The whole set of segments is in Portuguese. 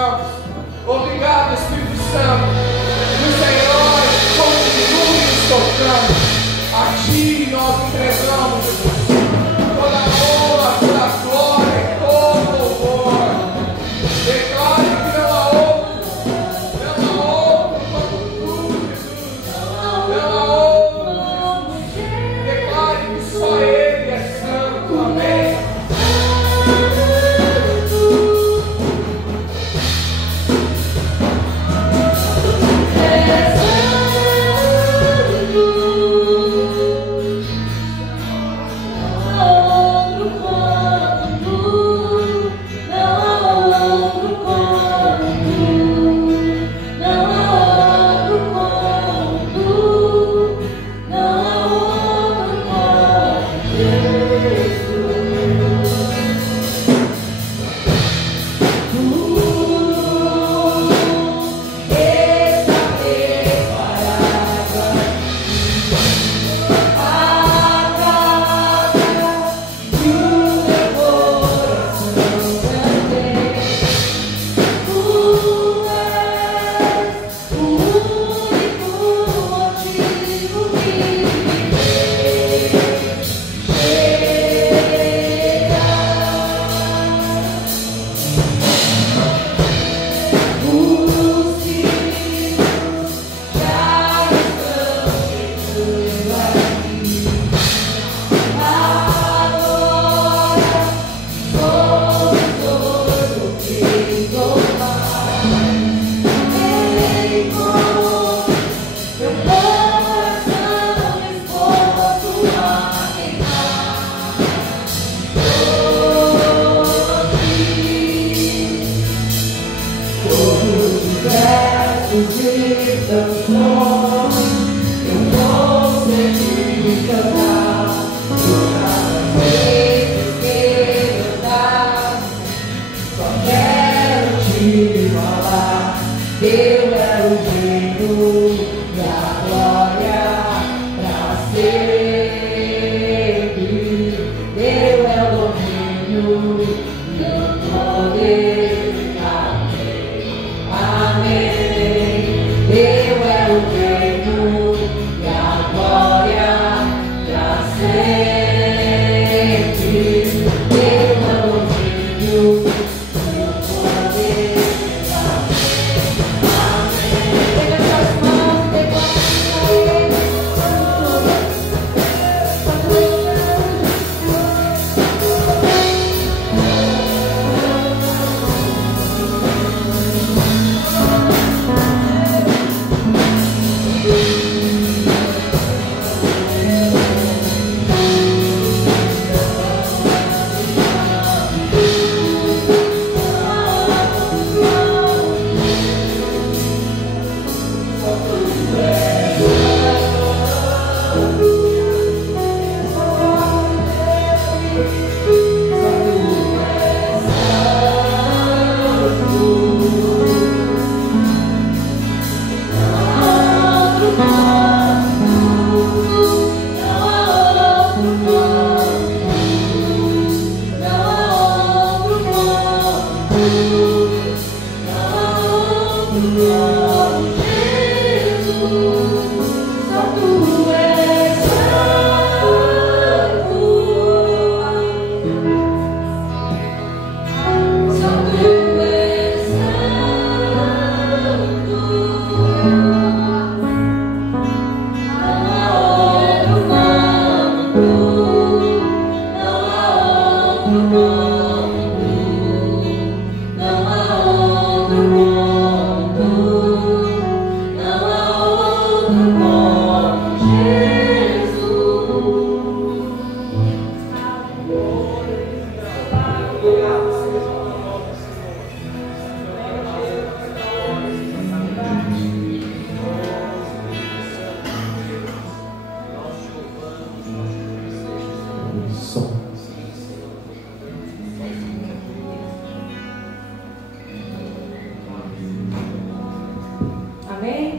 precisamos. Obrigado, Espírito Santo. O Senhor continue nos tocando. A Ti nós entregamos, Jesus, toda a honra, toda a glória e todo o louvor. Declare que não há outro quanto Tu, Jesus. Não há outro, Jesus. Declare que só Ele é santo. Amém.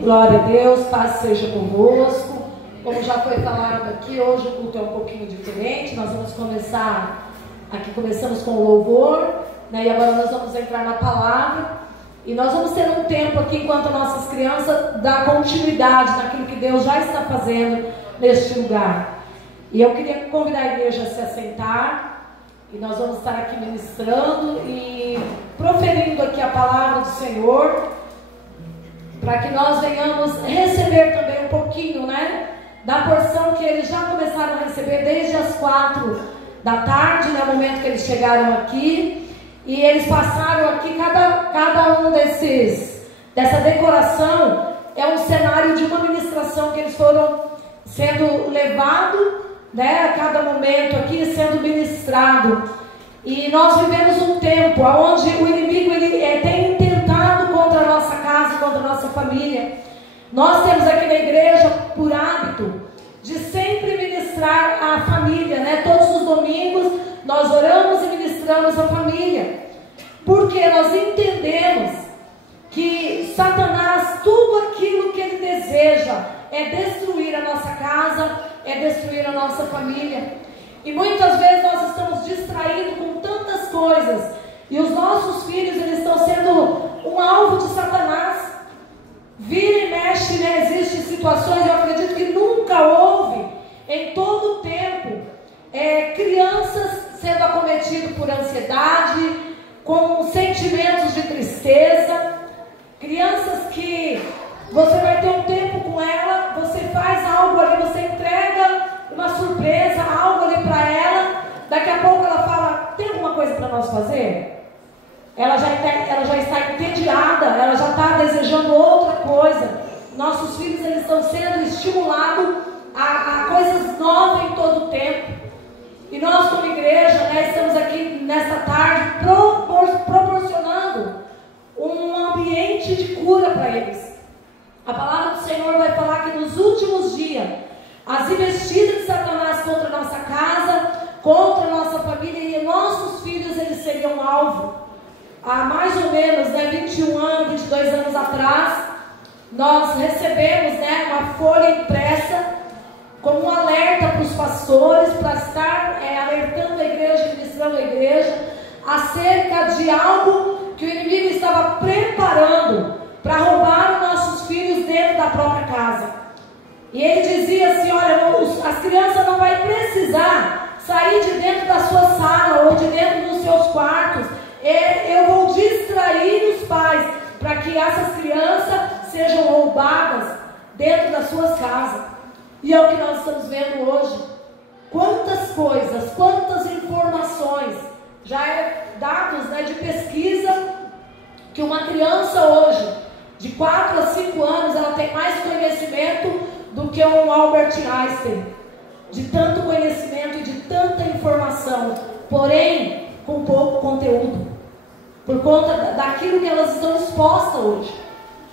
Glória a Deus, paz seja convosco. Como já foi falado aqui, hoje o culto é um pouquinho diferente. Nós vamos começar, aqui começamos com o louvor, né? E agora nós vamos entrar na palavra. E nós vamos ter um tempo aqui, enquanto nossas crianças dão continuidade naquilo que Deus já está fazendo neste lugar. E eu queria convidar a igreja a se assentar, e nós vamos estar aqui ministrando e proferindo aqui a palavra do Senhor, para que nós venhamos receber também um pouquinho, né, da porção que eles já começaram a receber desde as 4 da tarde, no momento que eles chegaram aqui. E eles passaram aqui, cada um dessa decoração é um cenário de uma ministração que eles foram sendo levados, né, a cada momento aqui sendo ministrado. E nós vivemos um tempo onde o inimigo tem tentado contra a nossa casa, contra a nossa família. Nós temos aqui na igreja por hábito de sempre ministrar a família, né? Todos os domingos nós oramos e ministramos a família, porque nós entendemos que Satanás, tudo aquilo que ele deseja é destruir a nossa casa, é destruir a nossa família. E muitas vezes nós estamos distraídos com tantas coisas, e os nossos filhos, eles estão sendo um alvo de Satanás. Vira e mexe, né? Existem situações, eu acredito que nunca houve em todo o tempo crianças sendo acometidas por ansiedade, com sentimentos de tristeza, crianças que você vai ter um tempo com ela, você faz algo ali, você entrega uma surpresa, algo ali para ela, daqui a pouco ela fala, tem alguma coisa para nós fazer? Ela já está entediada, ela já está desejando outra coisa. Nossos filhos, eles estão sendo estimulados a coisas novas em todo o tempo. E nós, como igreja, né, estamos aqui nesta tarde proporcionando um ambiente de cura para eles. A palavra do Senhor vai falar que nos últimos dias, as investidas de Satanás contra a nossa casa, contra a nossa família, e nossos filhos, eles seriam alvo. Há mais ou menos, né, 21 anos, 22 anos atrás, nós recebemos, né, uma folha impressa como um alerta para os pastores, para estar alertando a igreja, ministrando a igreja, acerca de algo que o inimigo estava preparando para roubar os nossos filhos dentro da própria casa. E ele dizia assim, olha, as crianças não vão precisar sair de dentro da sua sala ou de dentro dos seus quartos. Eu vou distrair os pais para que essas crianças sejam roubadas dentro das suas casas. E é o que nós estamos vendo hoje. Quantas coisas, quantas informações, já dados, né, de pesquisa, que uma criança hoje, de 4 a 5 anos, ela tem mais conhecimento do que um Albert Einstein. De tanto conhecimento e de tanta informação, porém com pouco conteúdo, por conta daquilo que elas estão expostas hoje,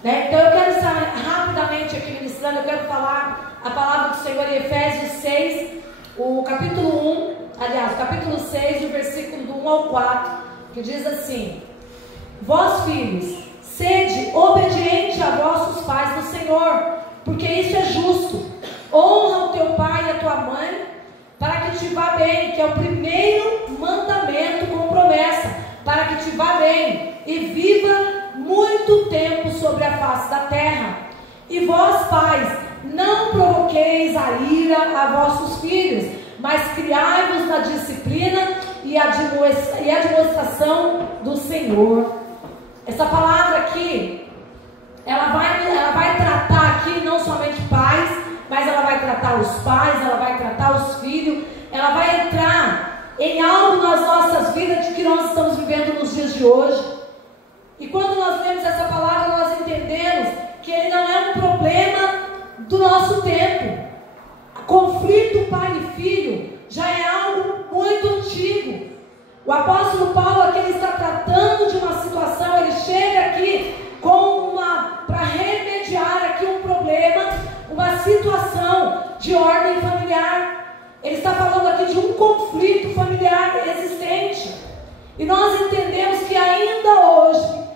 né? Então eu quero estar rapidamente aqui ministrando, eu quero falar a palavra do Senhor em Efésios 6, o capítulo 6, o versículo do 1 ao 4, que diz assim: vós filhos, sede obediente a vossos pais no Senhor, porque isso é justo. Honra o teu pai e a tua mãe, para que te vá bem, que é o primeiro mandamento com promessa, para que te vá bem e viva muito tempo sobre a face da terra. E vós, pais, não provoqueis a ira a vossos filhos, mas criai-vos na disciplina e admoestação do Senhor. Essa palavra aqui, ela vai tratar aqui não somente pais, mas ela vai tratar os pais, ela vai tratar os filhos, ela vai entrar em algo nas nossas vidas de que nós estamos vivendo nos dias de hoje. E quando nós vemos essa palavra, nós entendemos que ele não é um problema do nosso tempo. Conflito pai e filho já é algo muito antigo. O apóstolo Paulo aqui, ele está tratando de uma situação, ele chega aqui para remediar aqui um problema, uma situação de ordem familiar. Ele está falando aqui de um conflito familiar existente. E nós entendemos que ainda hoje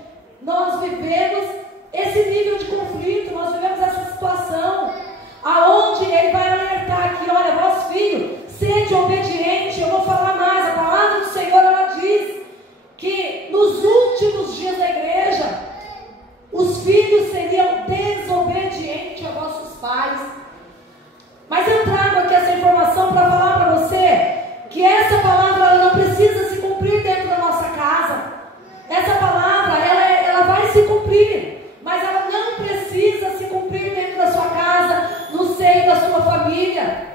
nós vivemos esse nível de conflito, nós vivemos essa situação, aonde ele vai alertar aqui, olha, vós filhos, sede obediente. Eu vou falar mais, a palavra do Senhor, ela diz que nos últimos dias da igreja, se cumprir, mas ela não precisa se cumprir dentro da sua casa, no seio da sua família.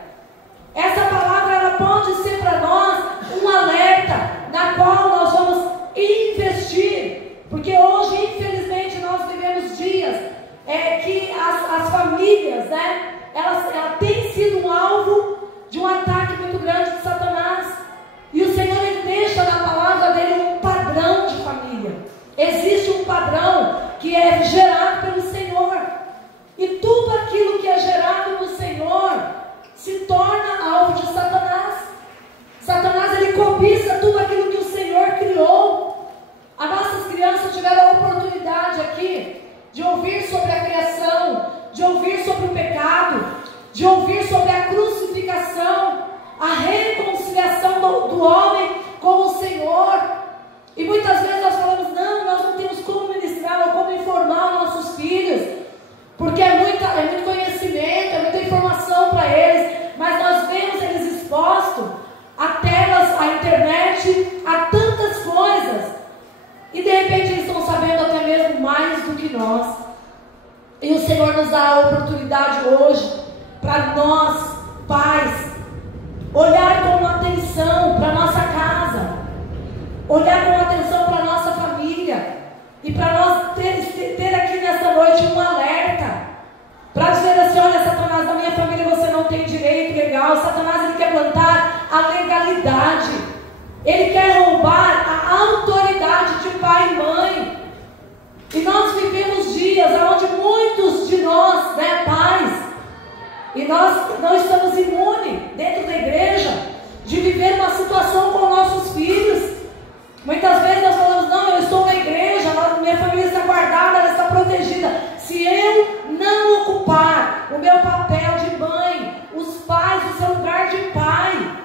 Essa palavra, ela pode ser para nós um alerta, na qual nós vamos investir, porque hoje, infelizmente, nós vivemos dias que as famílias, né, ela tem sido um alvo de um ataque muito grande de Satanás. E o Senhor, ele deixa na palavra dele um padrão de família. Existe um padrão que é gerado pelo Senhor, e tudo aquilo que é gerado no Senhor se torna alvo de Satanás. Satanás, ele cobiça tudo aquilo que o Senhor criou. As nossas crianças tiveram a oportunidade aqui de ouvir sobre a criação, de ouvir sobre o pecado, de ouvir sobre a crucificação, a reconciliação do homem com o Senhor. E muitas vezes nós falamos, não, nós não temos como ministrar ou como informar os nossos filhos, porque é muito conhecimento, é muita informação para eles, mas nós vemos eles expostos a telas, a internet, a tantas coisas, e de repente eles estão sabendo até mesmo mais do que nós. E o Senhor nos dá a oportunidade hoje para nós, pais, olhar com atenção para nossa casa, olhar com atenção para nossa família, e para nós ter aqui nessa noite um alerta, para dizer assim, olha, Satanás, na minha família você não tem direito legal. Satanás, ele quer plantar a legalidade, ele quer roubar a autoridade de pai e mãe. E nós vivemos dias onde muitos de nós, né, pais, e nós não estamos imunes dentro da igreja de viver uma situação com nossos filhos. Muitas vezes nós falamos, não, eu estou na igreja, minha família está guardada, ela está protegida. Se eu não ocupar o meu papel de mãe, os pais, o seu lugar de pai,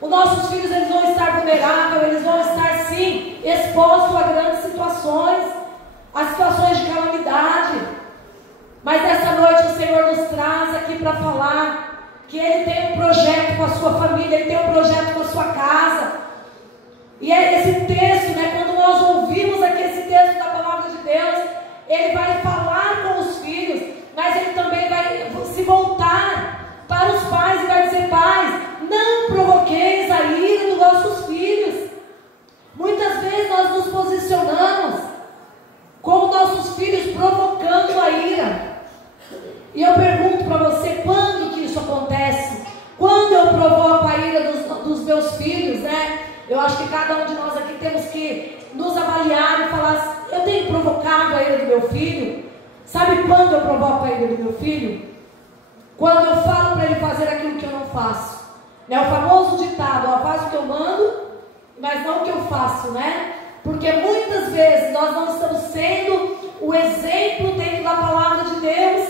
os nossos filhos, eles vão estar vulneráveis, eles vão estar sim expostos a grandes situações, a situações de calamidade. Mas nessa noite o Senhor nos traz aqui para falar que Ele tem um projeto com a sua família, Ele tem um projeto com a sua casa. E é esse texto, né, quando nós ouvimos aqui esse texto da palavra de Deus, ele vai falar com os filhos, mas ele também vai se voltar para os pais e vai dizer, pais, não provoqueis a ira dos nossos filhos. Muitas vezes nós nos posicionamos como nossos filhos provocando a ira. E eu pergunto para você, quando que isso acontece? Quando eu provoco a ira dos meus filhos, né? Eu acho que cada um de nós aqui temos que nos avaliar e falar, eu tenho provocado a ira do meu filho? Sabe quando eu provoco a ira do meu filho? Quando eu falo para ele fazer aquilo que eu não faço. É o famoso ditado, ó, faz o que eu mando, mas não o que eu faço, né? Porque muitas vezes nós não estamos sendo o exemplo dentro da palavra de Deus.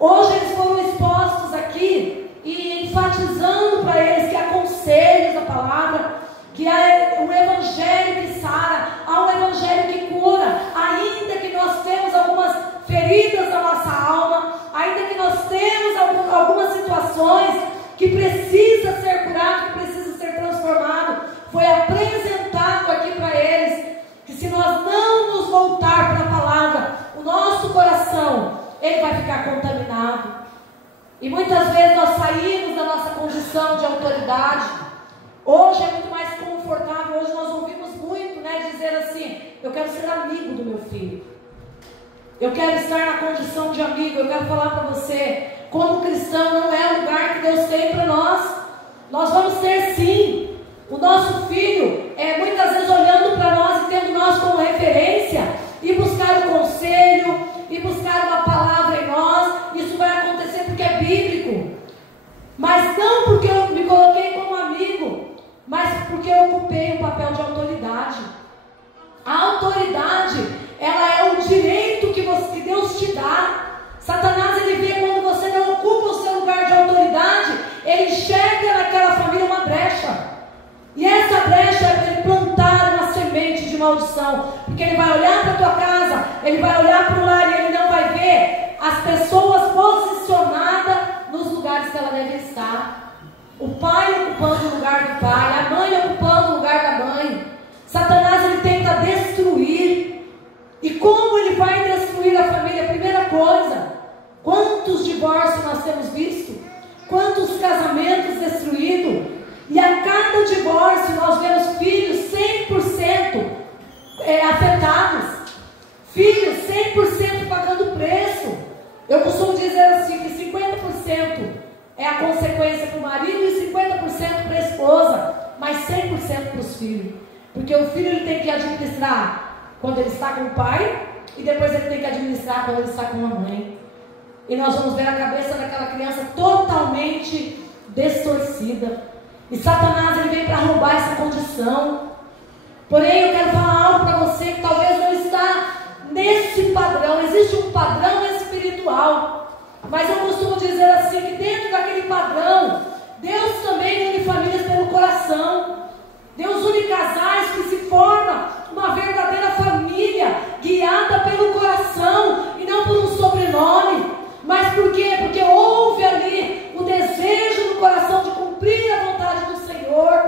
Hoje eles foram expostos aqui e enfatizando para eles que há conselhos da palavra, que há um evangelho que sara, há um evangelho que cura, ainda que nós temos algumas feridas na nossa alma, ainda que nós temos algumas situações que precisa ser curado, que precisa ser transformado. Foi apresentado aqui para eles que se nós não nos voltar para a palavra, o nosso coração, ele vai ficar contaminado. E muitas vezes nós saímos da nossa condição de autoridade. Hoje é muito mais confortável, hoje nós ouvimos muito, né, dizer assim, eu quero ser amigo do meu filho. Eu quero estar na condição de amigo. Eu quero falar para você, como cristão, não é o lugar que Deus tem para nós. Nós vamos ter sim. O nosso filho, muitas vezes olhando para nós e tendo nós como referência, e buscar o conselho, e buscar uma palavra em nós. Isso vai acontecer porque é bíblico. Mas não porque eu me coloquei como amigo, mas porque eu ocupei um papel de autoridade. A autoridade, ela é o direito que Deus te dá. Satanás, ele vê quando você não ocupa o seu lugar de autoridade, ele enxerga naquela família uma brecha. E essa brecha é para ele plantar uma semente de maldição. Porque ele vai olhar para a tua casa, ele vai olhar para o lar e ele não vai ver as pessoas posicionadas nos lugares que ela deve estar. O pai ocupando o lugar do pai, a mãe ocupando o lugar da mãe. Satanás, ele tenta destruir. E como ele vai destruir a família? Primeira coisa, quantos divórcios nós temos visto? Quantos casamentos destruídos? E a cada divórcio nós vemos filhos 100% afetados. Filhos 100% pagando preço. Eu costumo dizer assim, que 50% é a consequência para o marido e 50% para a esposa, mas 100% para os filhos. Porque o filho ele tem que administrar quando ele está com o pai, e depois ele tem que administrar quando ele está com a mãe. E nós vamos ver a cabeça daquela criança totalmente distorcida. E Satanás ele vem para roubar essa condição. Porém, eu quero falar algo para você que talvez não está nesse padrão. Existe um padrão espiritual, mas eu costumo dizer assim, que dentro daquele padrão, Deus também une famílias pelo coração. Deus une casais que se forma uma verdadeira família, guiada pelo coração e não por um sobrenome. Mas por quê? Porque houve ali o desejo no coração de cumprir a vontade do Senhor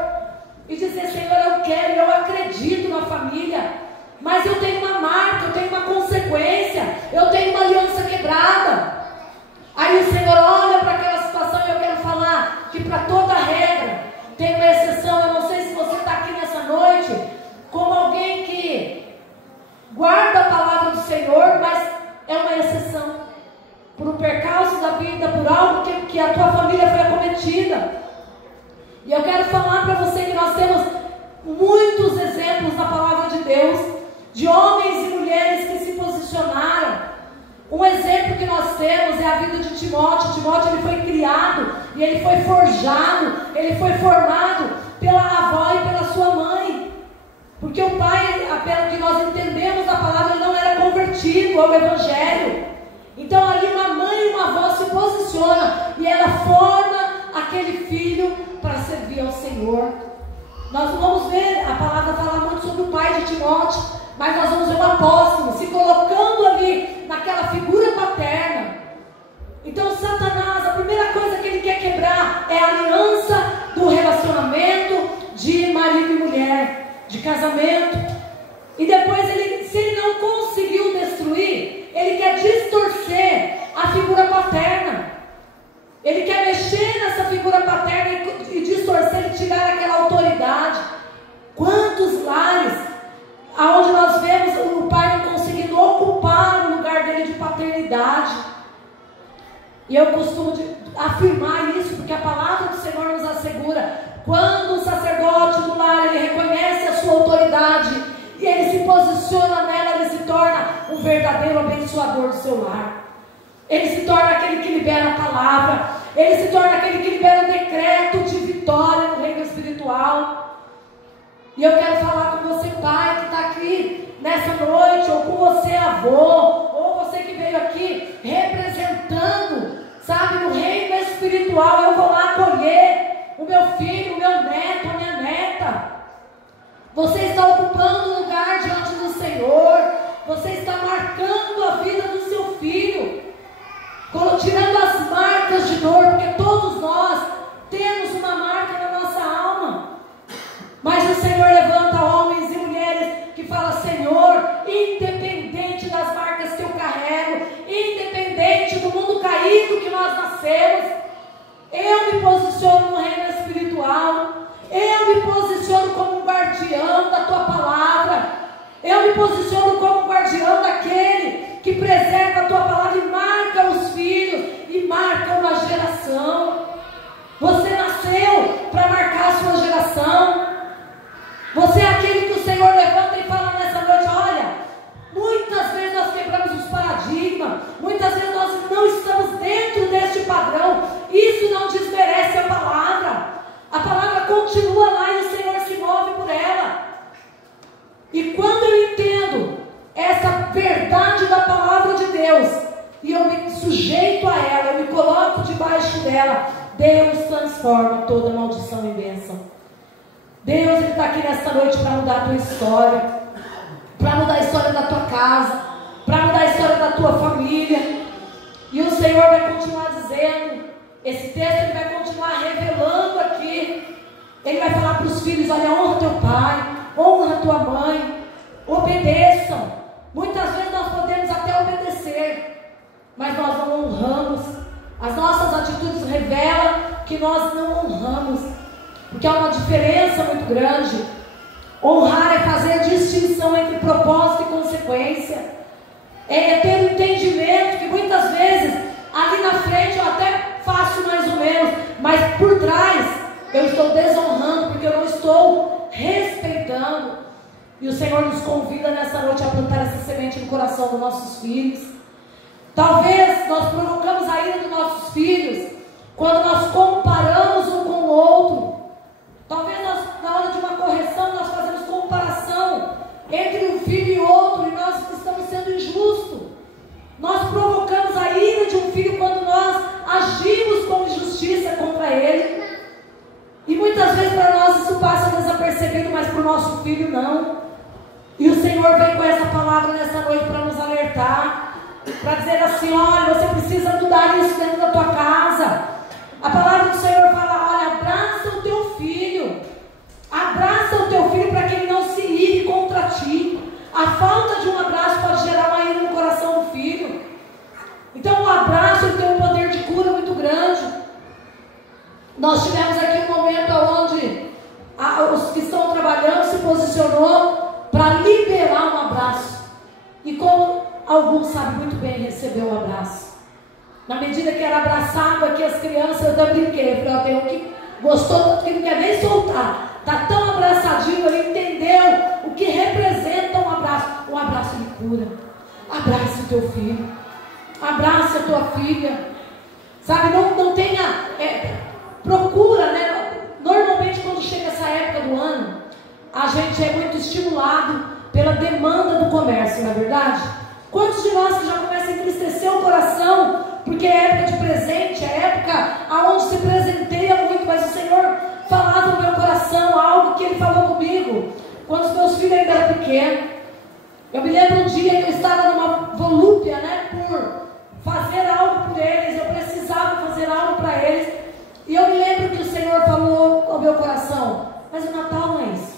e dizer: Senhor, eu quero, eu acredito na família, mas eu tenho uma marca, eu tenho uma consequência, eu tenho uma aliança quebrada. Aí o Senhor olha para aquela situação, e eu quero falar que para toda regra tem uma exceção. Eu não sei se você está aqui nessa noite como alguém que guarda a palavra do Senhor, mas é uma exceção. Por um percalço da vida, por algo que a tua família foi acometida. E eu quero falar para você que nós temos muitos exemplos na palavra de Deus, de homens e mulheres que se posicionaram. Um exemplo que nós temos é a vida de Timóteo. Timóteo ele foi criado e ele foi forjado, ele foi formado pela avó e pela sua mãe. Porque o pai, pelo que nós entendemos da palavra, ele não era convertido ao evangelho. Então ali uma mãe e uma avó se posiciona e ela forma aquele filho para servir ao Senhor. Nós não vamos ver a palavra falar muito sobre o pai de Timóteo, mas nós vamos ver o apóstolo se colocando ali naquela figura paterna. Então Satanás, a primeira coisa que ele quer quebrar é a aliança do relacionamento de marido e mulher, de casamento. E depois se ele não conseguiu destruir, ele quer distorcer a figura paterna. Ele quer mexer nessa figura paterna e distorcer e tirar aquela autoridade. Quantos lares onde nós vemos o pai não conseguindo ocupar o lugar dele de paternidade. E eu costumo afirmar isso, porque a palavra do Senhor nos assegura, quando o sacerdote do lar ele reconhece a sua autoridade e ele se posiciona nela, ele se torna um verdadeiro abençoador do seu lar. Ele se torna aquele que libera a palavra, ele se torna aquele que libera o decreto de vitória no reino espiritual. E eu quero falar com você, pai, que está aqui nessa noite, ou com você, avô, ou você que veio aqui representando, sabe, no reino espiritual. Eu vou lá acolher o meu filho, o meu neto, a minha neta. Você está ocupando o lugar diante do Senhor. Você está marcando a vida do seu filho, tirando as marcas de dor, porque todos nós temos uma marca na nossa alma. Mas o Senhor levanta homens e mulheres que falam: Senhor, independente das marcas que eu carrego, independente do mundo caído que nós nascemos, eu me posiciono no reino espiritual, eu me posiciono como um guardião da tua palavra, eu me posiciono como um guardião daquele que preserva a tua palavra e marca os filhos e marca uma geração. Você nasceu para marcar a sua geração. Você é aquele que o Senhor levanta e fala nessa noite: olha, muitas vezes nós quebramos os paradigmas, muitas vezes nós não estamos dentro deste padrão. Isso não desmerece a palavra continua lá e o Senhor se move por ela. E quando eu entendo essa verdade da palavra de Deus e eu me sujeito a ela, eu me coloco debaixo dela, Deus transforma toda maldição em bênção. Deus está aqui nesta noite para mudar a tua história, para mudar a história da tua casa, para mudar a história da tua família. E o Senhor vai continuar dizendo, esse texto ele vai continuar revelando aqui. Ele vai falar para os filhos: olha, honra teu pai, honra tua mãe, obedeçam, Muitas vezes nós podemos até obedecer, mas nós não honramos. As nossas atitudes revelam que nós não honramos, porque há uma diferença muito grande. Honrar é fazer distinção entre propósito e consequência, é ter um entendimento que muitas vezes ali na frente eu até faço mais ou menos, mas por trás eu estou desonrando, porque eu não estou respeitando. E o Senhor nos convida nessa noite a plantar essa semente no coração dos nossos filhos. Talvez nós provocamos a ira dos nossos filhos quando nós comparamos um com o outro. Talvez nós, na hora de uma correção, nós fazemos comparação entre um filho e outro, e nós estamos sendo injustos. Nós provocamos a ira de um filho quando nós agimos com injustiça contra ele. E muitas vezes para nós isso passa desapercebido, mas para o nosso filho não. E o Senhor vem com essa palavra nessa noite para nos alertar, para dizer assim: olha, você precisa mudar isso dentro da tua casa. A palavra do Senhor fala: olha, abraça o teu filho. Abraça o teu filho para que ele não se ire contra ti. A falta de um abraço pode gerar uma ira no coração do filho. Então o abraço tem um poder de cura muito grande. Nós tivemos aqui um momento onde os que estão trabalhando se posicionou para liberar um abraço. E como alguns sabem muito bem receber um abraço, na medida que era abraçado aqui as crianças, eu até brinquei. Eu falei: tem um que gostou tanto que não quer nem soltar. Está tão abraçadinho, ele entendeu o que representa um abraço. Um abraço de cura. Abrace o teu filho. Abrace a tua filha. Sabe, não tenha... procura, né? Normalmente quando chega essa época do ano, a gente é muito estimulado pela demanda do comércio, não é verdade? Quantos de nós que já começam a entristecer o coração, porque é época de presente, é época onde se presenteia muito, mas o Senhor falava no meu coração algo que Ele falou comigo quando os meus filhos ainda eram pequenos. Eu me lembro um dia que eu estava numa volúpia, né, por fazer algo por eles. Eu precisava fazer algo para eles, e eu me lembro que o Senhor falou ao meu coração: mas o Natal não é isso.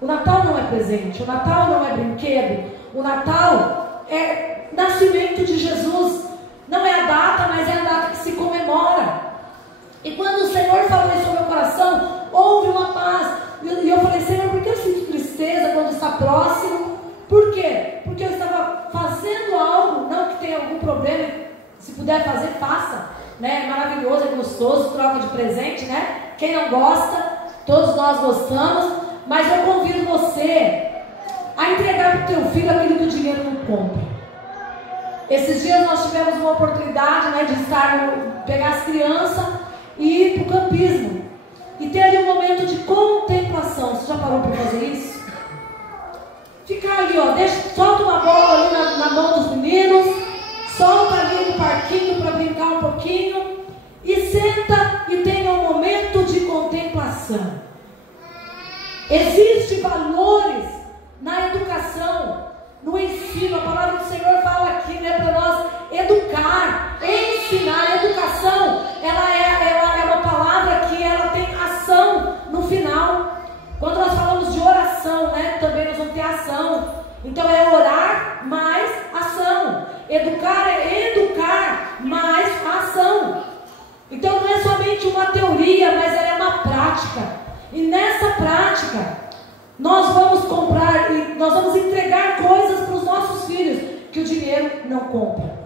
O Natal não é presente, o Natal não é brinquedo, o Natal é nascimento de Jesus. Não é a data, mas é a data que se comemora. E quando o Senhor falou isso ao meu coração, houve uma paz. E eu falei: Senhor, por que eu sinto tristeza quando está próximo? Por quê? Porque eu estava fazendo algo, não que tenha algum problema, se puder fazer, faça, né? É maravilhoso, é gostoso, troca de presente, né? Quem não gosta, todos nós gostamos, mas eu convido você a entregar para o teu filho aquilo que o dinheiro não compra. Esses dias nós tivemos uma oportunidade, né, de pegar as crianças e ir para o campismo. E ter ali um momento de contemplação. Você já parou para fazer isso? Ficar ali, ó, solta uma bola ali na mão dos meninos, solta ali no parquinho para brincar um pouquinho, e senta e tenha um momento de contemplação. Existem valores na educação, no ensino. A palavra do Senhor fala aqui, né, para nós educar, ensinar. A educação, ela é uma palavra que ela tem ação no final. Quando nós falamos de oração, né, também nós vamos ter ação. Então é orar mais ação. Educar é educar mais ação. Então não é somente uma teoria, mas ela é uma prática. E nessa prática nós vamos comprar e nós vamos entregar coisas para os nossos filhos que o dinheiro não compra.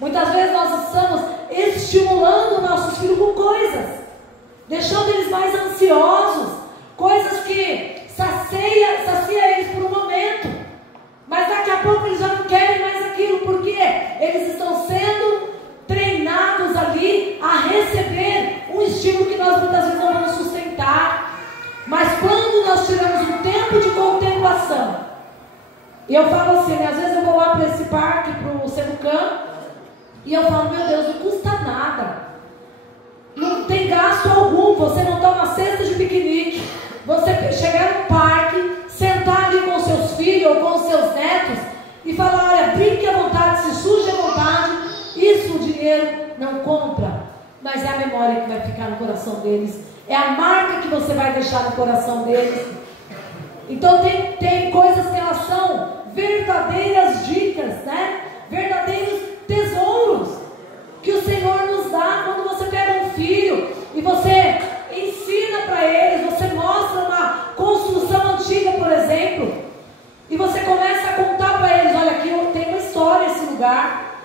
Muitas vezes nós estamos estimulando nossos filhos com coisas, deixando eles mais ansiosos, coisas que sacia eles por um momento, mas daqui a pouco eles já não querem mais aquilo, porque eles estão sendo treinados ali a receber um estímulo que nós muitas vezes não vamos sustentar. Mas quando nós tiramos um tempo de contemplação, e eu falo assim, né, às vezes eu vou lá para esse parque, para o Senucan, e eu falo: meu Deus, não custa nada, não tem gasto algum, você não toma cesta de piquenique, você chegar no parque, sentar ali com seus filhos ou com seus netos e falar: olha, brinque à vontade, se suje à vontade. Isso o dinheiro não compra, mas é a memória que vai ficar no coração deles, é a marca que você vai deixar no coração deles. Então tem coisas que elas são verdadeiras dicas, né? Verdadeiros tesouros que o Senhor nos dá. Quando você pega um filho e você ensina para eles, você mostra uma construção antiga, por exemplo, e você começa a contar para eles: olha, aqui tem uma história esse lugar,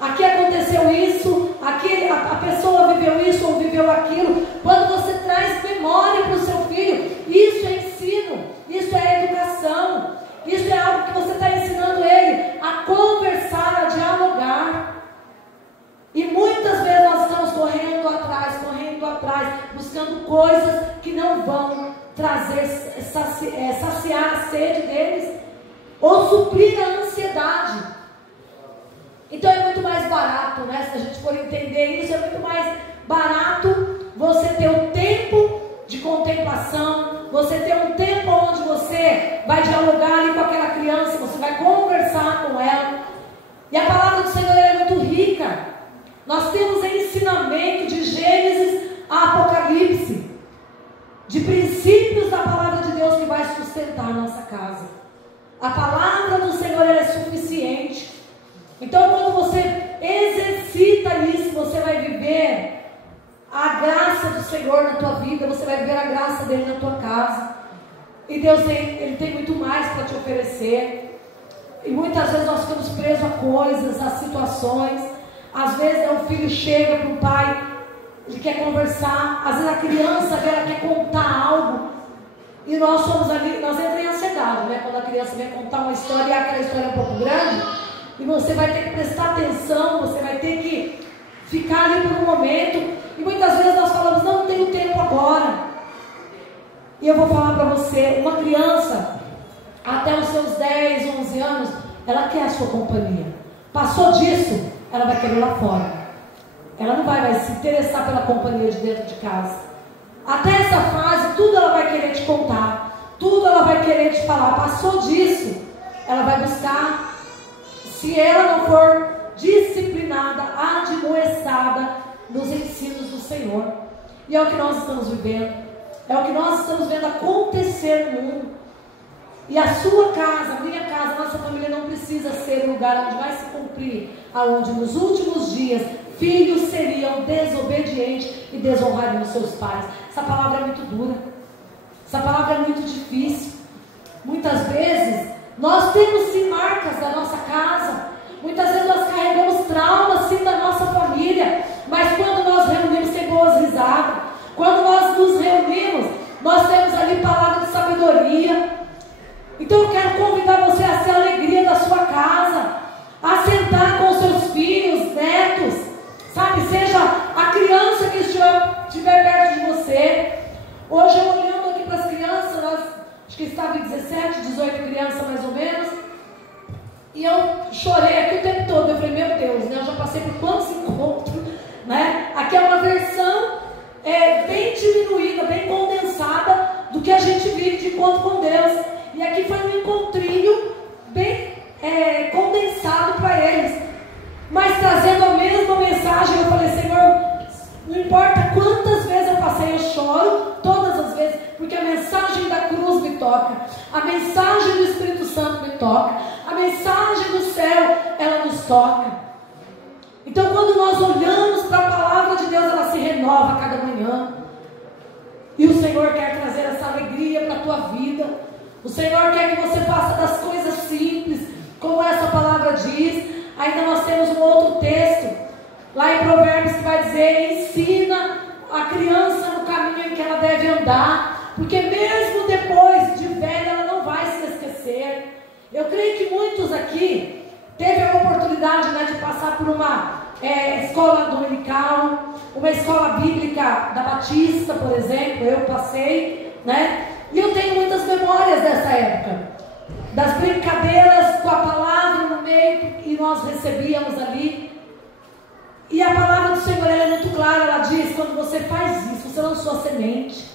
aqui aconteceu isso, aqui a pessoa viveu isso ou viveu aquilo. Quando você traz memória para o seu filho, isso é ensino, isso é educação, isso é algo que você está ensinando ele a conversar, a dialogar. E muitas vezes nós estamos correndo atrás, buscando coisas que não vão trazer, saciar a sede deles, ou suprir a ansiedade. Então é muito mais barato, né? Se a gente for entender isso, é muito mais barato você ter um tempo de contemplação, você ter um tempo onde você vai dialogar ali com aquela criança, você vai conversar com ela. E a palavra do Senhor é muito rica. Nós temos ensinamento de Gênesis a Apocalipse, de princípios da palavra de Deus que vai sustentar a nossa casa. A palavra do Senhor é suficiente. Então, quando você exercita isso, você vai viver a graça do Senhor na tua vida, você vai viver a graça dele na tua casa. E Deus ele tem muito mais para te oferecer. E muitas vezes nós ficamos presos a coisas, a situações. Às vezes o filho chega para o pai, ele quer conversar. Às vezes a criança ela quer contar algo, e nós somos ali, nós entramos em ansiedade, né? Quando a criança vem contar uma história e aquela história é um pouco grande, e você vai ter que prestar atenção, você vai ter que ficar ali por um momento. E muitas vezes nós falamos: não tenho tempo agora. E eu vou falar para você, uma criança até os seus 10, 11 anos, ela quer a sua companhia. Passou disso, ela vai querer lá fora. Ela não vai se interessar pela companhia de dentro de casa. Até essa fase, tudo ela vai querer te contar, tudo ela vai querer te falar. Passou disso, ela vai buscar, se ela não for disciplinada, admoestada nos ensinos do Senhor. E é o que nós estamos vivendo, é o que nós estamos vendo acontecer no mundo. E a sua casa, a minha casa, a nossa família não precisa ser o lugar onde vai se cumprir, aonde nos últimos dias filhos seriam desobedientes e desonrariam seus pais. Essa palavra é muito dura, essa palavra é muito difícil. Muitas vezes nós temos sim marcas da nossa casa, muitas vezes nós carregamos traumas sim da nossa família, mas quando nós reunimos tem boas risadas, quando nós nos reunimos, nós temos ali palavra de sabedoria. Então eu quero convidar você a ser a alegria da sua casa, a sentar com seus filhos, netos, sabe? Seja a criança que estiver perto de você. Hoje eu olhando aqui para as crianças, acho que estava em 17, 18 crianças mais ou menos, e eu chorei aqui o tempo todo. Eu falei: meu Deus, né? Eu já passei por quantos encontros, né? Aqui é uma versão bem diminuída, bem condensada do que a gente vive de encontro com Deus. E aqui foi um encontrinho bem condensado para eles, mas trazendo a mesma mensagem. Eu falei: Senhor, não importa quantas vezes eu passei, eu choro todas as vezes, porque a mensagem da cruz me toca, a mensagem do Espírito Santo me toca, a mensagem do céu, ela nos toca. Então, quando nós olhamos para a palavra de Deus, ela se renova a cada manhã, e o Senhor quer trazer essa alegria para a tua vida. O Senhor quer que você faça das coisas simples, como essa palavra diz. Ainda nós temos um outro texto, lá em Provérbios, que vai dizer: ensina a criança no caminho em que ela deve andar, porque mesmo depois de velha, ela não vai se esquecer. Eu creio que muitos aqui teve a oportunidade, né, de passar por uma escola dominical, uma escola bíblica da Batista, por exemplo. Eu passei, né? E eu tenho muitas memórias dessa época, das brincadeiras com a palavra no meio que nós recebíamos ali. E a palavra do Senhor é muito clara, ela diz: quando você faz isso, você lançou a semente.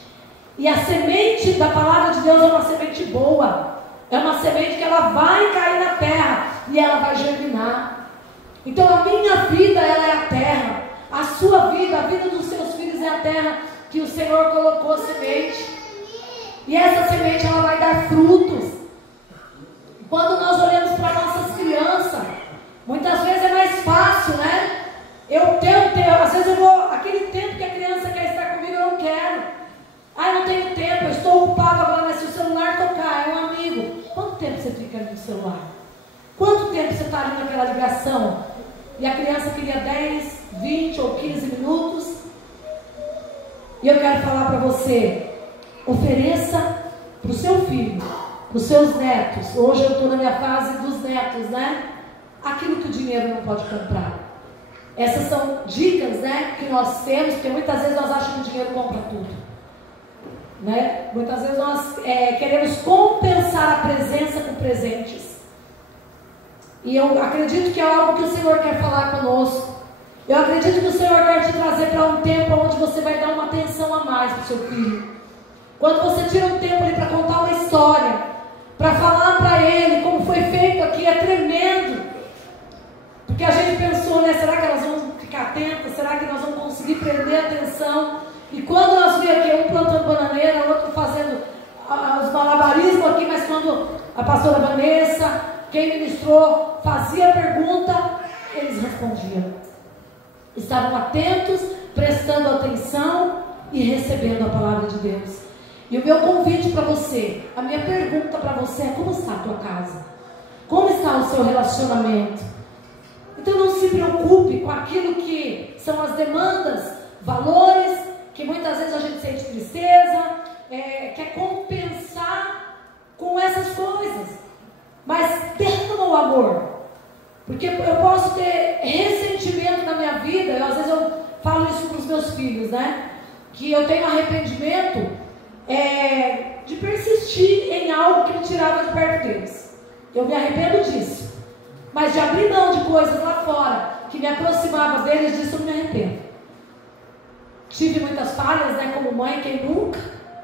E a semente da palavra de Deus é uma semente boa, é uma semente que ela vai cair na terra e ela vai germinar. Então a minha vida, ela é a terra, a sua vida, a vida dos seus filhos é a terra que o Senhor colocou a semente. E essa semente, ela vai dar frutos. Quando nós olhamos para nossas crianças, muitas vezes é mais fácil, né? Eu tento ter, às vezes eu vou, aquele tempo que a criança quer estar comigo, eu não quero. Eu não tenho tempo, eu estou ocupado agora, mas se o celular tocar, é um amigo. Quanto tempo você fica ali no celular? Quanto tempo você está ali naquela ligação? E a criança queria 10, 20 ou 15 minutos. E eu quero falar para você, ofereça para o seu filho, para os seus netos. Hoje eu estou na minha fase dos netos, né? Aquilo que o dinheiro não pode comprar. Essas são dicas, né, que nós temos, porque muitas vezes nós achamos que o dinheiro compra tudo, né? Muitas vezes nós queremos compensar a presença com presentes. E eu acredito que é algo que o Senhor quer falar conosco. Eu acredito que o Senhor quer te trazer para um tempo onde você vai dar uma atenção a mais para o seu filho. Quando você tira um tempo ali para contar uma história, para falar para ele como foi feito aqui, é tremendo. Porque a gente pensou, né? Será que elas vão ficar atentas? Será que nós vamos conseguir prender a atenção? E quando nós vimos aqui, um plantando bananeira, outro fazendo os malabarismos aqui, mas quando a pastora Vanessa, quem ministrou, fazia a pergunta, eles respondiam. Estavam atentos, prestando atenção e recebendo a palavra de Deus. E o meu convite para você, a minha pergunta para você é: como está a tua casa? Como está o seu relacionamento? Então não se preocupe com aquilo que são as demandas, valores, que muitas vezes a gente sente tristeza, quer compensar com essas coisas. Mas derrama o amor. Porque eu posso ter ressentimento na minha vida, às vezes eu falo isso para os meus filhos, né? Que eu tenho arrependimento de persistir em algo que me tirava de perto deles. Eu me arrependo disso. Mas de abrir mão de coisas lá fora que me aproximava deles, disso eu me arrependo. Tive muitas falhas, né? Como mãe, quem nunca,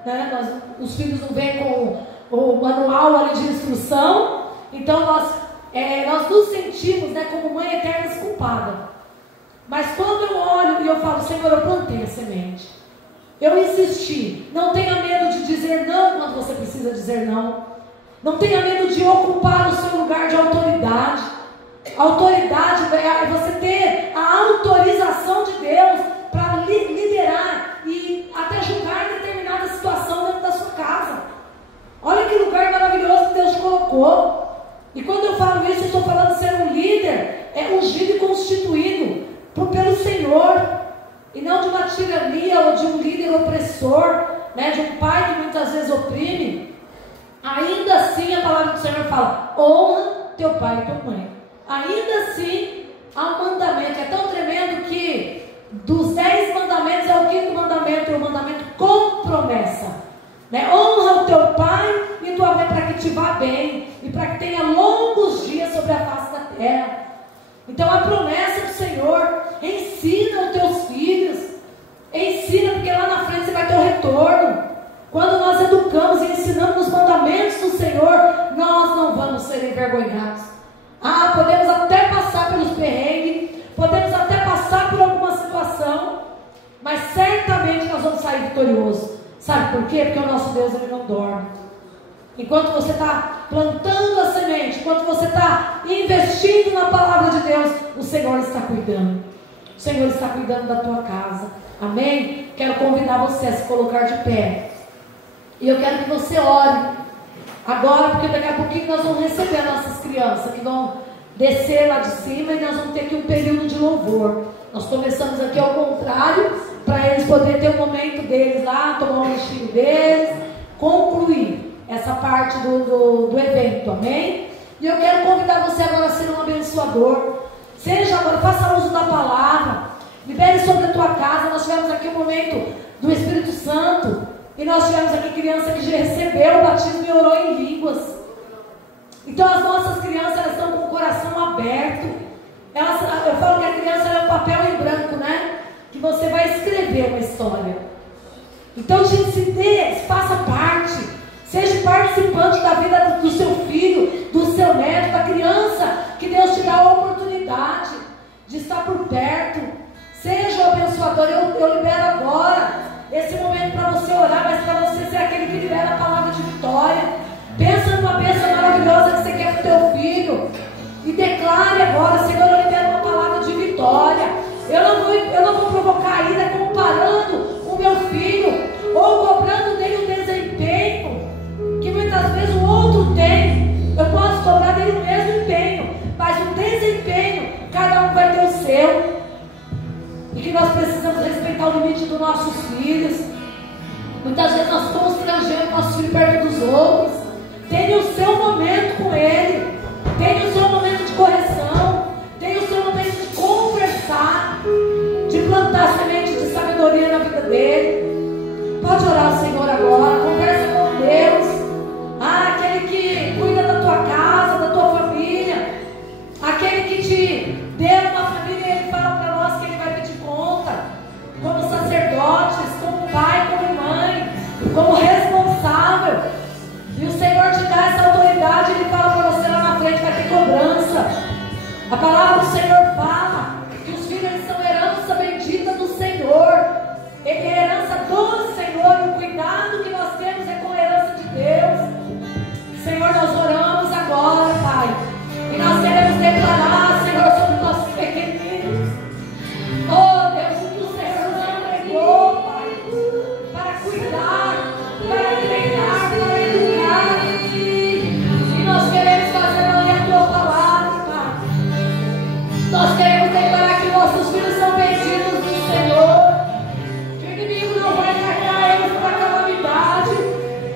né? Os filhos não vêm com o manual ali de instrução. Então nós nos sentimos, né, como mãe eterna desculpada. Mas quando eu olho e eu falo: Senhor, eu plantei a semente, eu insisti. Não tenha medo de dizer não quando você precisa dizer não. Não tenha medo de ocupar o seu lugar de autoridade. Autoridade é você ter a autorização de Deus para liderar e até julgar determinada situação dentro da sua casa. Olha que lugar maravilhoso que Deus te colocou. E quando eu falo isso, eu estou falando de ser um líder ungido e constituído pelo Senhor, e não de uma tirania ou de um líder opressor, né, de um pai que muitas vezes oprime. Ainda assim a palavra do Senhor fala: honra teu pai e tua mãe. Ainda assim há um mandamento, é tão tremendo que dos 10 mandamentos é o 5º mandamento, é o mandamento com promessa, né? Honra o teu pai e tua mãe para que te vá bem e para que tenha longos dias sobre a face da terra. Então a promessa do Senhor: ensina os teus filhos, ensina, porque lá na frente você vai ter o retorno. Quando nós educamos e ensinamos os mandamentos do Senhor, nós não vamos ser envergonhados. Podemos até passar pelos perrengues, podemos até passar por alguma situação, mas certamente nós vamos sair vitoriosos. Sabe por quê? Porque o nosso Deus, ele não dorme. Enquanto você está plantando a semente, enquanto você está investindo na palavra de Deus, o Senhor está cuidando. O Senhor está cuidando da tua casa. Amém? Quero convidar você a se colocar de pé. E eu quero que você ore agora, porque daqui a pouquinho nós vamos receber nossas crianças que vão descer lá de cima e nós vamos ter aqui um período de louvor. Nós começamos aqui ao contrário, para eles poderem ter o momento deles lá, tomar um lanchinho deles, concluir essa parte do evento, amém? E eu quero convidar você agora a ser um abençoador. Seja agora, faça uso da palavra, libere sobre a tua casa. Nós tivemos aqui um momento do Espírito Santo, e nós tivemos aqui criança que já recebeu o batismo e orou em línguas. Então as nossas crianças, elas estão com o coração aberto. Eu falo que a criança é um papel em branco, né? Que você vai escrever uma história. Então, gente, faça parte. Seja participante da vida do seu filho, do seu neto, da criança que Deus te dá a oportunidade de estar por perto. Seja o abençoador. Eu libero agora esse momento para você orar, mas para você ser aquele que libera a palavra de vitória. Pensa numa bênção maravilhosa que você quer para o teu filho. E declare agora: Senhor, eu libero uma palavra de vitória. Eu não vou provocar ira comparando o meu filho ou cobrando dele o desempenho que muitas vezes o outro tem. Eu posso cobrar dele o mesmo empenho, mas o desempenho, cada um vai ter o seu. E que nós precisamos respeitar o limite dos nossos filhos. Muitas vezes nós constrangemos nosso filho perto dos outros. Tenha o seu momento com ele. Tenha o seu momento de correção. Tenha o seu momento de conversar, de plantar semente de sabedoria na vida dele. Pode orar ao Senhor agora. Conversa com Deus. Aquele que cuida da tua casa, da tua família. Aquele que te deu uma família e ele fala para nós que ele vai pedir conta. Como sacerdotes, como pai, como mãe, como responsável. E o Senhor te dá essa autoridade. Ele fala para você lá na frente: vai ter cobrança. A palavra do Senhor fala que os filhos são herança bendita do Senhor. Ele é herança do Senhor. E o cuidado que nós temos é com a herança de Deus. Senhor, nós oramos agora, Pai. E nós queremos declarar, Senhor, sobre nossos pequeninos. Oh, Deus, o que o Senhor nos entregou, Pai, para cuidar, para treinar, para educar. E nós queremos fazer valer a tua palavra, Pai. Nós queremos declarar que nossos filhos são benditos do Senhor. Que o inimigo não vai marcar eles para calamidade.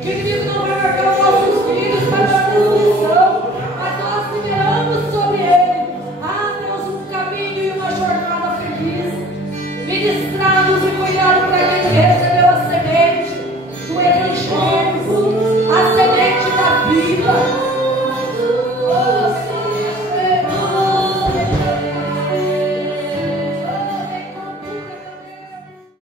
Que o inimigo não vai marcar os nossos filhos para maldição.